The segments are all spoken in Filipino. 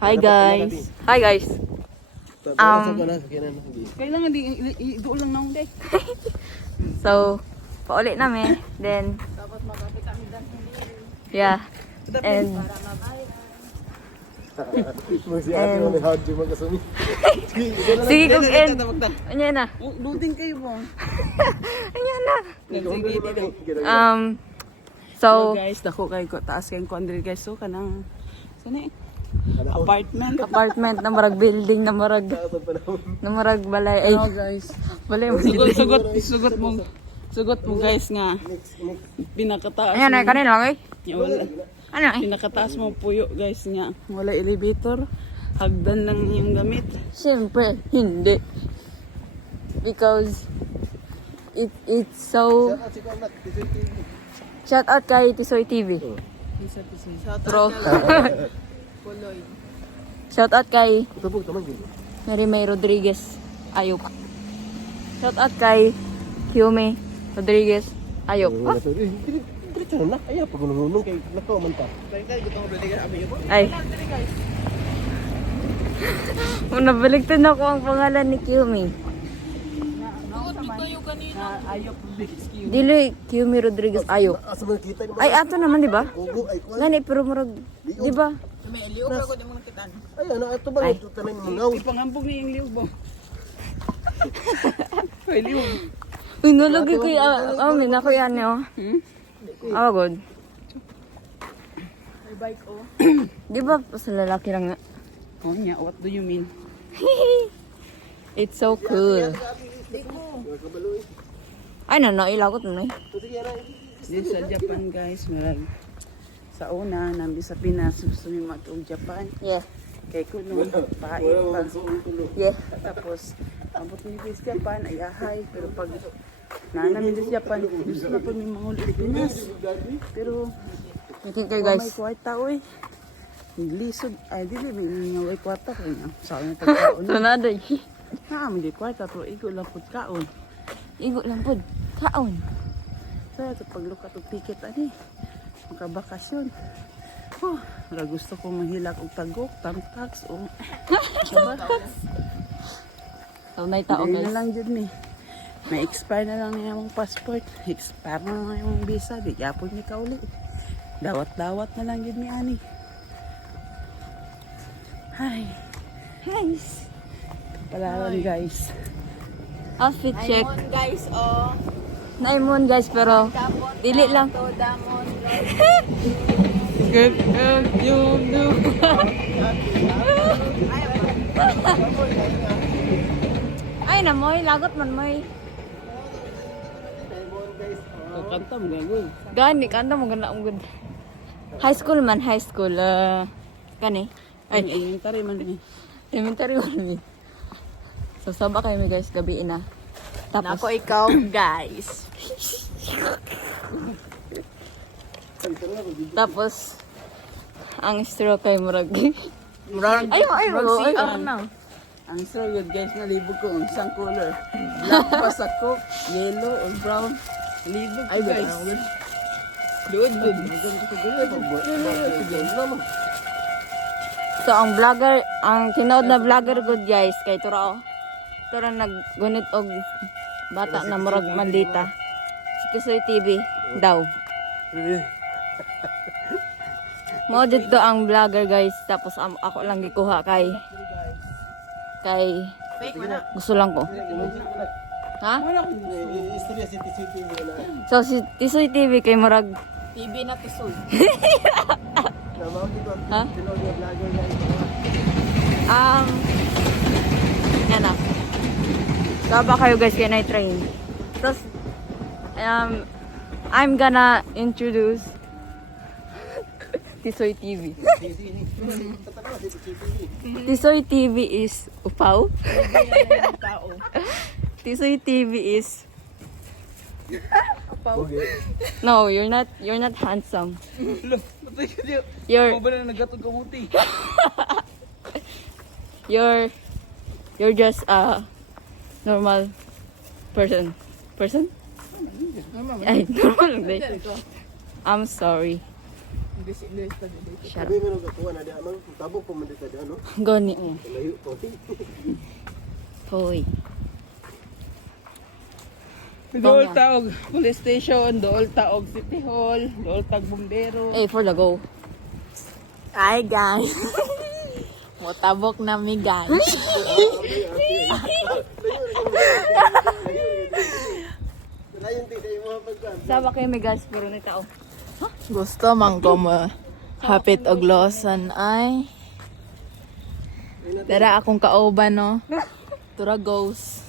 Hi guys. Hi guys. Kailangan doon lang naong day. So, paulit namin. Then, Tapos makapit kami dan. yeah. And, sige kung end. Anya na. Dutin kayo mo. Anya na. So So, guys, dako kay ko taas kay ko andre guys so kanang sani apartment na marag building, na marag balay. Ay, ano guys. balay mo. Sugot mo guys nga. Pinakataas. Ayan na, kanina lang eh. Wala. Ano eh? Pinakataas mo puyo guys nga. Wala elevator. Hagdan lang yung gamit. Siyempre, hindi. Because, it's so... Shout out kay Tisoy TV. Bro. Shout out kay Mary May Rodriguez Ayop. Shout out kay Kiyomi Rodriguez Ayop. Ay. Nabaligtad ako ang pangalan ni Kiyomi. Ayop big skill. Dili Kiyomi Rodriguez Ayop. Ay ato naman di ba? Gani pero murag di ba? May liog ako di mo nakitaan. Ay, ano ito ba? Ito tanan mo ngaw. Ipangambog ni yung liog mo. Ay liog. Uy, nalagi ko yung amin ako yan oh. Awagod. May bike oh. Di ba sa lalaki lang nga? Oh nya, what do you mean? It's so cool. Ay na, ilagot mo na eh. Dito sa Japan guys, marag sa una, nambi sa Pinas, gusto niyo matong Japan. Yeah. Kay kuno, pait pa. Yeah. Tapos, abot ni sa Japan, ay ahay. Pero pag namin sa Japan, gusto na po may mga ulit Pinas. Pero, Meeting kayo may guys. kwarta o eh. Lisod, ay dili, may mga kwarta ko niya. Sa akin pagkaon. Sunada eh. May kwarta, pero igo lang po kaon. Igo lang po. Kaon. So, ito paglukat o ticket, ani. Makabakasyon. Oh, wala gusto ko mahilak og tagok, tamtax o diba? So, may tao Dahil na guys. lang dyan ni. May expire na lang niya mong passport. Expire na lang yung visa. Di yapon niya ka uli. Dawat-dawat na lang dyan ni Ani. Hi. Guys. Palawan guys. Outfit check. Diamond guys, oh. Naimon guys pero dili lang. To Diamond guys. Good. You do. Ay na moy, lagot man moy. Kakanta mo nga gawin. Gani kanta mo ganda ang good. High school man, high school. Kani. Ay, Ay, elementary man eh. elementary one. So saba kayo guys gabi na. Tapos Ako ikaw, guys. tapos ang stroke kay murag. Murag, Ay, CR na. Ang struggle guys, nalibog ko ang isang color. Black pa sa coke, yellow or brown. Nalibog ko guys. Doon din. So ang vlogger, ang tinood na vlogger good guys kay Turao. Tura naggunit og bata na murag maldita. Si Tisoy TV daw. Mo dito ang vlogger guys tapos ako lang gikuha kay gusto lang ko. Ha? So si Tisoy TV kay murag TV na tusoy. ha? Yan na. Saba kayo guys kay night train. Tapos, I'm gonna introduce Tisoy TV. Tisoy TV is upaw. Tisoy TV is no, you're not handsome. You're you're just a normal person. Ay, normal lang din. I'm sorry. Shut Sabi mo nagatuwa na di amang tabok po man dito di ano. Gani mo. Layo po. Hoy. Dool taog police station, dool taog city hall, dool tag bombero. Eh, for the go. Hi guys. Motabok na mi guys. Layon ti sa imo pagkan. Sawa kayo may gas, pero ni tao. Gusto man ko mo hapit og losan ay. Dara akong kauban no. Tura goes.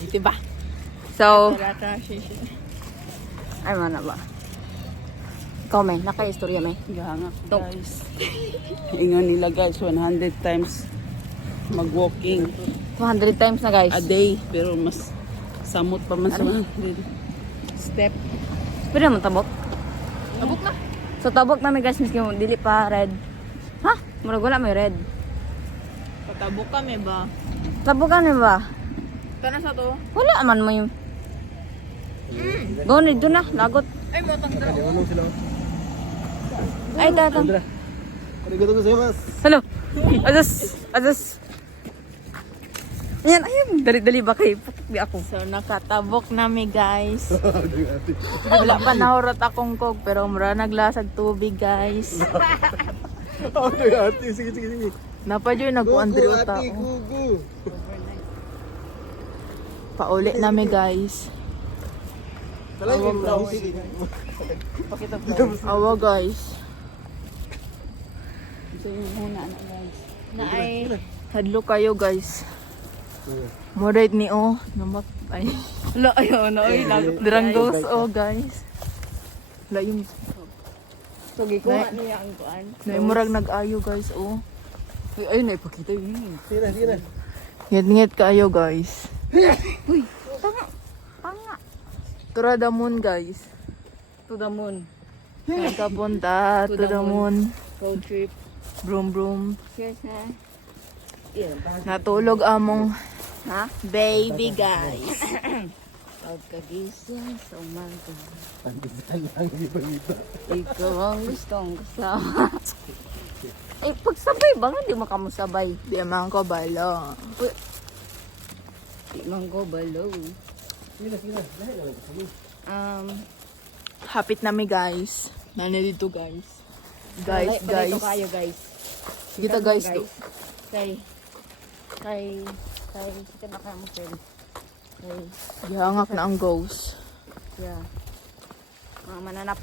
Dito ba? So, Tara ka ay mana ba? Ikaw may, naka-istorya may. Gahanga guys. Ingon nila guys 100 times mag-walking 200 times na guys. a day pero mas samot pa man sa 100 step. Pwede naman tabok. Tabok na. So tabok namin guys, miski mo dili pa red. Ha? Murag wala may red. Patabok kami ba? Tabokan niyo ba? Kana sa to? Wala man mo yung... Gawin doon na, lagot. Ay mo tang Di ano sila. Ay, tatang. Andra. Arigato gozaimasu. Hello. Adas. Ayan, ayun. Dali-dali ba kayo? Di ako. So nakatabok nami guys. Wala pa nahurot akong kog pero mura naglasag tubig guys. Ate, sige. Napadyoy nagkuandri Ate, tao. gugu. Pauli nami guys. Talagang brown. Awa guys. So yung muna na guys. Na ay hadlo kayo guys. Moderate ni oh. Namak ay. Wala, ayun. Ay, lagot. Dranggos oh guys. La yung So, gikuha niya ang kuan. naimurag nag-ayo guys oh. Ayun, ipakita yun. Sige na. Ngit-ngit kaayo guys. Uy, tanga. Tura the moon guys. To the moon. Nagkapunta to the moon. Road trip. Broom broom. Cheers na. Natulog among Ha? baby guys. Pagkagising sa umaga. Pandesal lang iba. Ikaw ang gustong kasama. Eh, pagsabay ba nga? Di makamusabay. Di man ko balo. Di man ko balo. Sige na. Hapit nami guys. Nandito guys. Guys. Palito kayo guys. Kita guys do. Kay, kita na kayo mo friend. Kay, Gihangak na ang ghost. yeah. Mga mananap.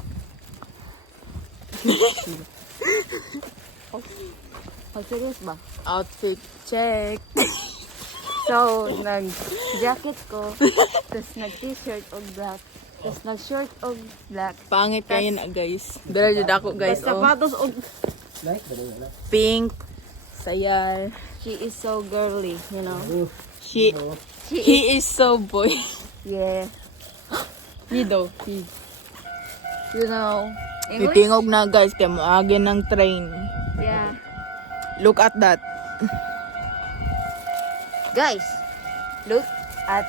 Oh, serious ba? Outfit check. So, nag-jacket ko, tapos nag-t-shirt og black, tapos nag-shirt og black. Pangit kayo na guys. Dala jud ako guys oh. Sapatos og... Like, dali. Pink. Sayar. She is so girly, you know? He is so boy. Yeah. He daw. He. You know? English? Itingog na guys kay moagi ng train. Yeah. Look at that. Guys, look at...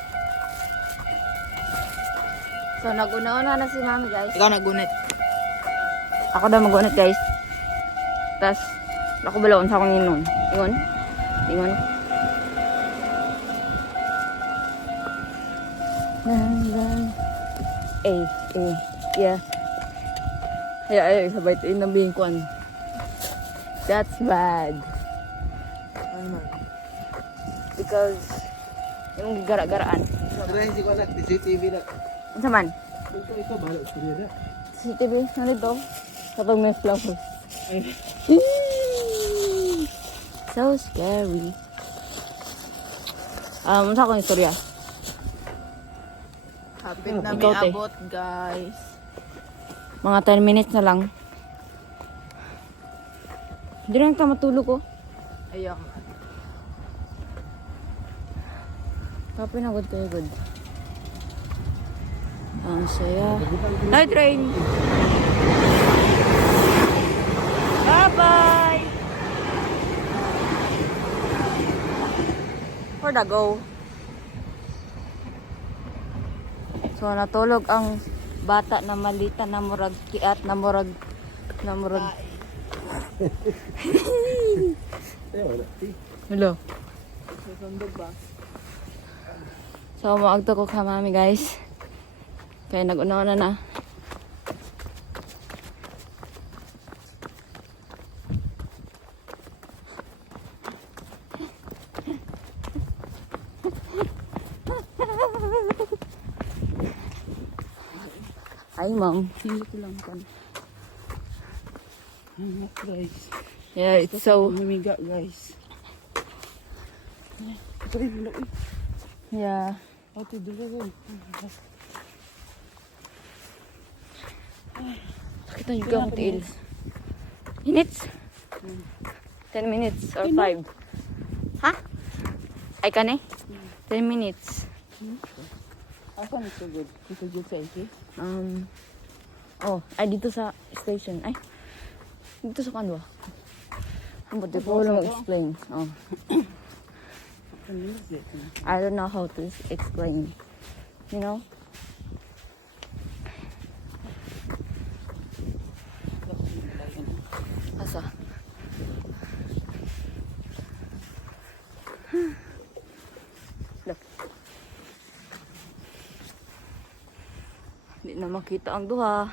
So, nag-una-una na si mami, guys. Ikaw nagunit. Ako daw mag-unit, guys. Tapos, ako balawon sa akong inon. Ingon. Yeah. Ay, sabay ito yung nabing kuan. That's bad. Because, yung gara-garaan. Try si ko anak, CCTV na. Ano sa man? Ito balo studio na. CCTV, nalito. Katong may flowers. So scary. Sa akong istorya. Hapit na Ikaw, te. abot guys. Mga 10 minutes na lang. Hindi lang ka matulog ko. Ayun. Kapoy na good kayo, good. Ang saya. Night train! Bye-bye! For the go. So natulog ang bata na malita na murag kiat na murag Hello. Susundog ba? So maagto ko ka mami guys. Kaya nag-una na. Hi mom. Hindi ko lang kan. Anak guys. Yeah, it's so Mamiga guys. Ito rin mo. yeah. Ito dito. Kita juga ang tiil. Minutes? 10 minutes or 5? Ha? Ay ka ne? 10 minutes. Ako na sugod. Ito dito sa iki. Ay dito sa station. Ay, dito sa kanwa. Ang buti ko wala mag-explain. Oh. I don't know how to explain. You know? Asa? Look. Hindi na makita ang duha.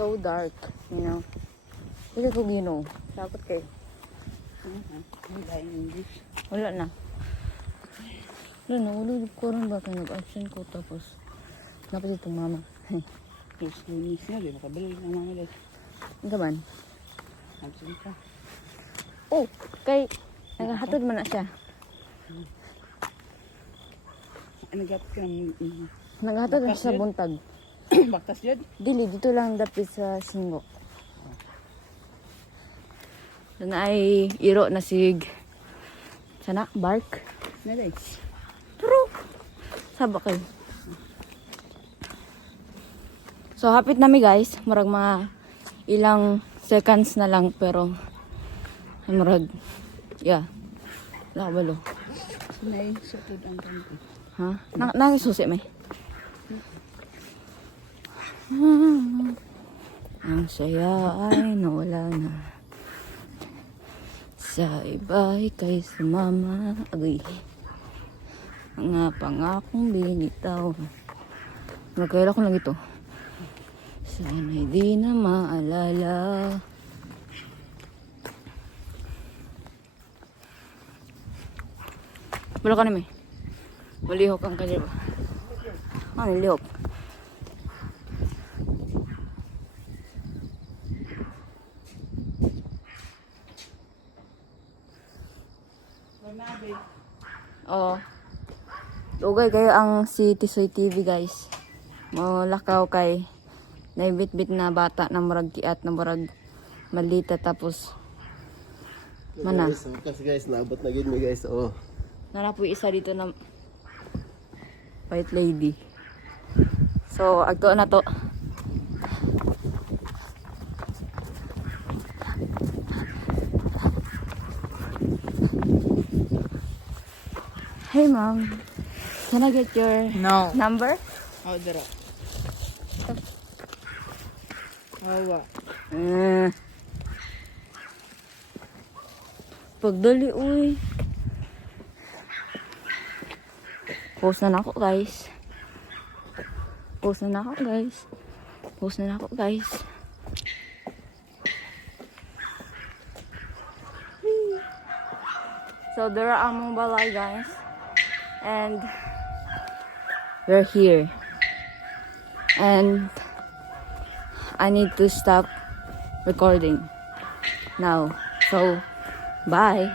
So dark, you know. Hindi ko gino. Dapat kayo. Wala na. Wala ko rin ba tayo nag-action ko tapos napos itong mama. Terus lunis na rin. Nakabalik ng mga ulit. Ang gaman. Absent ka. Oh, kay naghahatod man na siya. Nagapit ka ng Naghahatod na siya sa buntag. baktas yun. Dili, dito lang dapit sa Singgo. Doon ay iro na sig sana, bark. Nalay. Pero, saba kayo. So, hapit nami guys. Murag mga ilang seconds na lang. Pero, murag, yeah. Lakabalo. May sutod ang kanto. Ha? Nakisusi may? Ang saya ay nawala na. Sa iba ika'y sumama. Agoy. Mga pangakong binitaw. Nagkaila ko lang ito. Sana'y di na maalala. Balo ka namin. Malihok ang kanil ba? Nilihok. Oo. Lugay kayo ang si Tisoy TV guys. Malakaw kay naibit-bit na bata na murag kiat na murag malita tapos mana. Kasi guys, naabot na gid mi guys. Oh. Narapoy isa dito na white lady. So, agto na to. Hey mom, can I get your No. number? Oh, dara. Hawa. Pagdali uy. Post na ako guys. Post na ako guys. Post na ako guys. So there are among balay guys. And we're here. And I need to stop recording now. So bye.